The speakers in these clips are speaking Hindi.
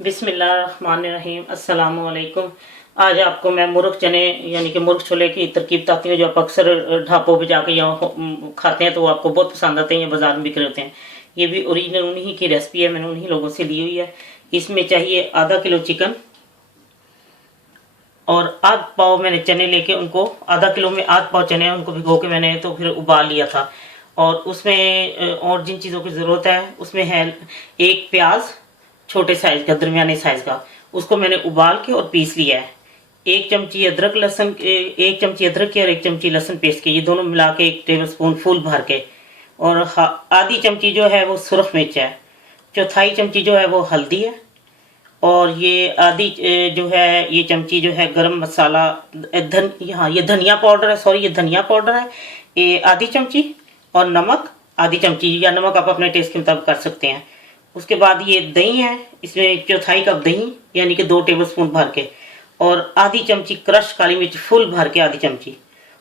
बिस्मिल्लाहिर्रहमानिर्रहीम अस्सलामु अलैकुम। आज आपको मैं मुर्ग चने यानी कि मुर्ग छोले की तरकीब बताती हूँ, जो आप अक्सर ढाबों पे जाके यहाँ खाते हैं तो वो आपको बहुत पसंद आते हैं, ये बाजार में बिक रहे होते हैं। ये भी ओरिजिनल उन्हीं की रेसिपी है, मैंने उन्हीं लोगों से ली हुई है। इसमें चाहिए आधा किलो चिकन और आध पाव मैंने चने लेके उनको, आधा किलो में आध पाव चने उनको भिगो के मैंने तो फिर उबाल लिया था। और उसमें और जिन चीज़ों की ज़रूरत है उसमें है एक प्याज छोटे साइज का, दरमियाने साइज का, उसको मैंने उबाल के और पीस लिया है। एक चमची अदरक लहसुन, एक चमची अदरक की और एक चमची लहसुन पेस्ट की, ये दोनों मिला के एक टेबल स्पून फुल भर के। और आधी चमची जो है वो सुरख मिर्च है। चौथाई चमची जो है वो हल्दी है। और ये आधी जो है ये चमची जो है गरम मसाला, ये धनिया पाउडर है, सॉरी ये धनिया पाउडर है, ये आधी चमची। और नमक आधी चमची, या नमक आप अपने टेस्ट के मुताबिक कर सकते हैं। उसके बाद ये दही है, इसमें चौथाई कप दही यानी कि 2 टेबल स्पून भर के। और आधी चमची क्रश काली मिर्च फुल भर के आधी चमची।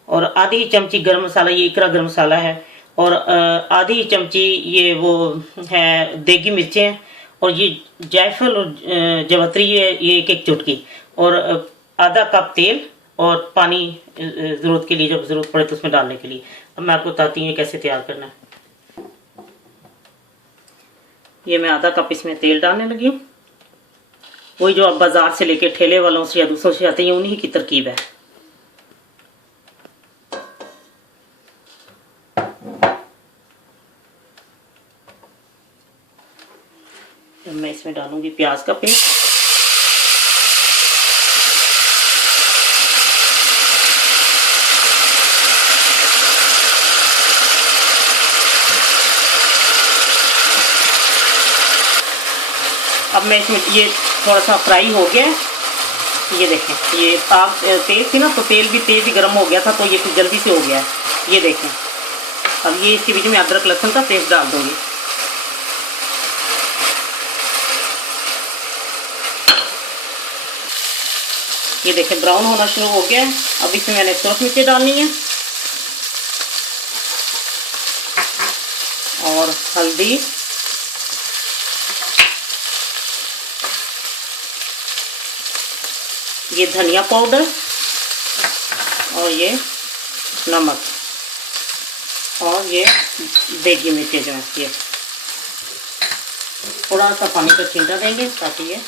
और आधी चमची गरम मसाला, ये इकरा गरम मसाला है। और आधी चमची ये वो है देगी मिर्चें हैं। और ये जायफल और जवत्री है, ये एक एक चुटकी। और आधा कप तेल और पानी ज़रूरत के लिए, जब ज़रूरत पड़े तो उसमें डालने के लिए। अब मैं आपको बताती हूँ कैसे तैयार करना है। ये मैं आधा कप इसमें तेल डालने लगी हूँ। वही जो आप बाजार से लेके ठेले वालों से या दूसरों से आते हैं, उन्हीं की तरकीब है। अब मैं इसमें डालूंगी प्याज का पेस्ट। अब मैं इसमें ये थोड़ा सा फ्राई हो गया। ये देखें, ये आग तेज थी ना, तो तेल भी तेज ही गर्म हो गया था, तो ये फिर जल्दी से हो गया है। ये देखें। अब ये इसके बीच में अदरक लहसुन का पेस्ट डाल दूंगी। ये देखें ब्राउन होना शुरू हो गया है। अब इसमें मैंने सूरख मिर्ची डालनी है और हल्दी, ये धनिया पाउडर और ये नमक और ये देगी मिर्चें जो है, ये थोड़ा सा पानी का छींटा देंगे ताकि ये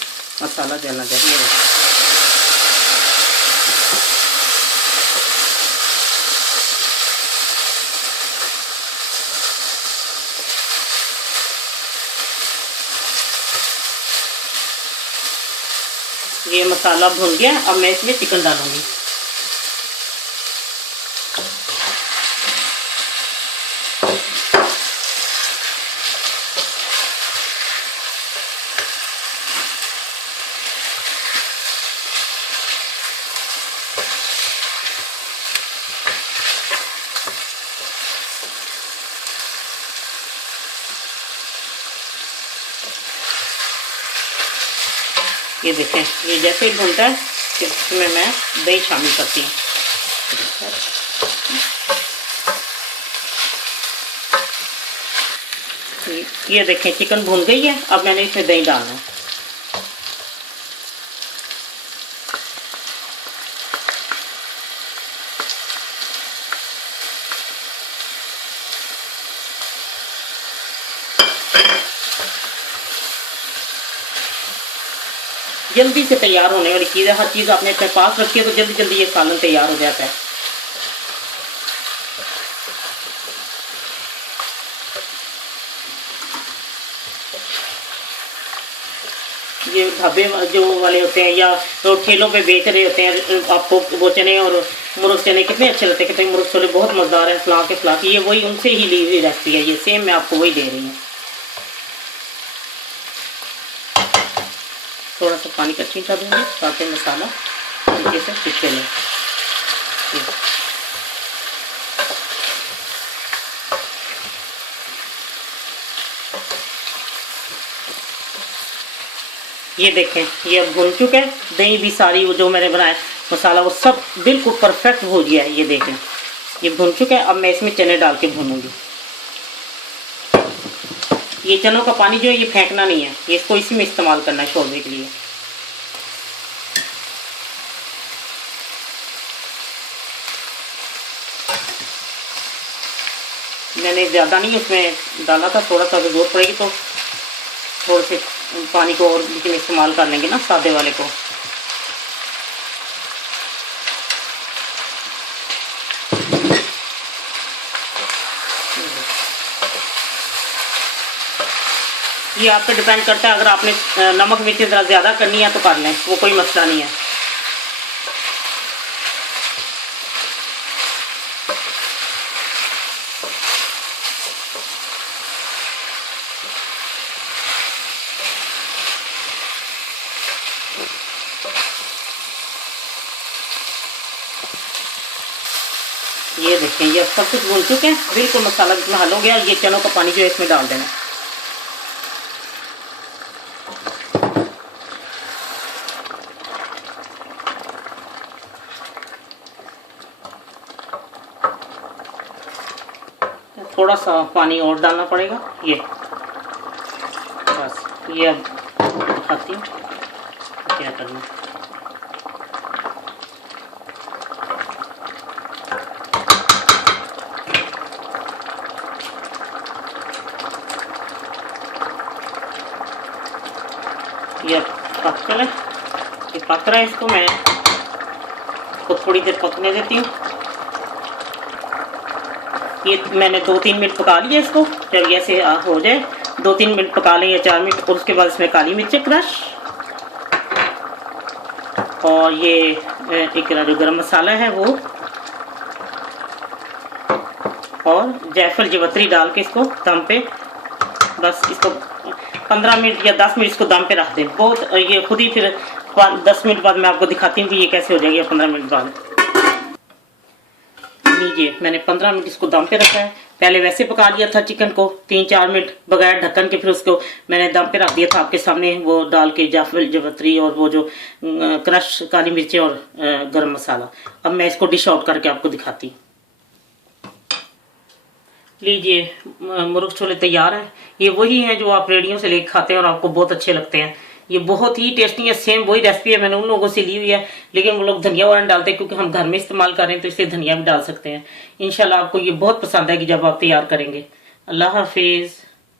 मसाला जल जाए। ये मसाला भुन गया। अब मैं इसमें चिकन डालूंगी। ये देखें, ये जैसे ही भुनता है फिर इसमें मैं दही शामिल करती हूँ। ये देखें चिकन भुन गई है। अब मैंने इसमें दही डालना है। जल्दी से तैयार होने वाली चीज़ है। हर चीज़ आपने अपने पास रखी है तो जल्दी जल्दी ये सालन तैयार हो जाता है। ये ढाबे जो वाले होते हैं या तो ठेलों पे बेच रहे होते हैं आपको, वो चने और मुर्ग चने कितने अच्छे लगते हैं, कितने मुर्ग छोले बहुत मज़ेदार है, फला के फला के। ये वही उनसे ही ली हुई रेसिपी है, ये सेम मैं आपको वही दे रही हूँ। थोड़ा सा पानी का छींटा दूंगी ताकि मसाला हल्के से पिछे लें। ये देखें, ये अब भुन चुका है। दही भी सारी वो जो मैंने बनाया मसाला वो सब बिल्कुल परफेक्ट हो गया है। ये देखें ये भुन चुका है। अब मैं इसमें चने डाल के भूनूंगी। ये चनों का पानी जो है ये फेंकना नहीं है, ये इसको इसी में इस्तेमाल करना है शोरबे के लिए। मैंने ज़्यादा नहीं उसमें डाला था, थोड़ा सा ज़रूरत पड़ेगी तो थोड़े से पानी को और लेकिन इस्तेमाल कर लेंगे ना सादे वाले को। ये आप पे डिपेंड करता है, अगर आपने नमक मिर्ची ज़रा ज़्यादा करनी है तो कर लें, वो कोई मसला नहीं है। ये देखें, ये सब कुछ भून चुके हैं, बिल्कुल मसाला जितना हल हो गया। ये चनों का पानी जो है इसमें डाल देना। थोड़ा सा पानी और डालना पड़ेगा। ये बस, ये अब दिखाती हूँ क्या करना। ये पक है, ये पक रहा है, इसको मैं इसको थोड़ी देर पकने देती हूँ। ये मैंने 2-3 मिनट पका लिया इसको। जब ये ऐसे हो जाए 2-3 मिनट पका लें या 4 मिनट, और उसके बाद इसमें काली मिर्च क्रश और ये एक जो गरम मसाला है वो, और जायफल जवतरी डाल के इसको दम पे, बस इसको 15 मिनट या 10 मिनट इसको दम पे रख दें। बहुत ये खुद ही फिर 10 मिनट बाद मैं आपको दिखाती हूँ कि ये कैसे हो जाएगी 15 मिनट बाद। लीजिए, मैंने 15 मिनट इसको दम पे रखा है। पहले वैसे पका लिया था चिकन को 3-4 मिनट बगैर ढक्कन के, फिर उसको मैंने दम पे रख दिया था आपके सामने, वो डाल के जायफल जवतरी और वो जो क्रश काली मिर्चें और गरम मसाला। अब मैं इसको डिश आउट करके आपको दिखाती हूँ। लीजिए, मुर्ग छोले तैयार हैं। ये वही हैं जो आप रेडियो से लेकर खाते हैं और आपको बहुत अच्छे लगते हैं। ये बहुत ही टेस्टी है, सेम वही रेसिपी है, मैंने उन लोगों से ली हुई है, लेकिन वो लोग धनिया वाला डालते हैं क्योंकि हम घर में इस्तेमाल कर रहे हैं तो इसलिए धनिया भी डाल सकते हैं। इंशाल्लाह आपको ये बहुत पसंद आएगी जब आप तैयार करेंगे। अल्लाह हाफिज़।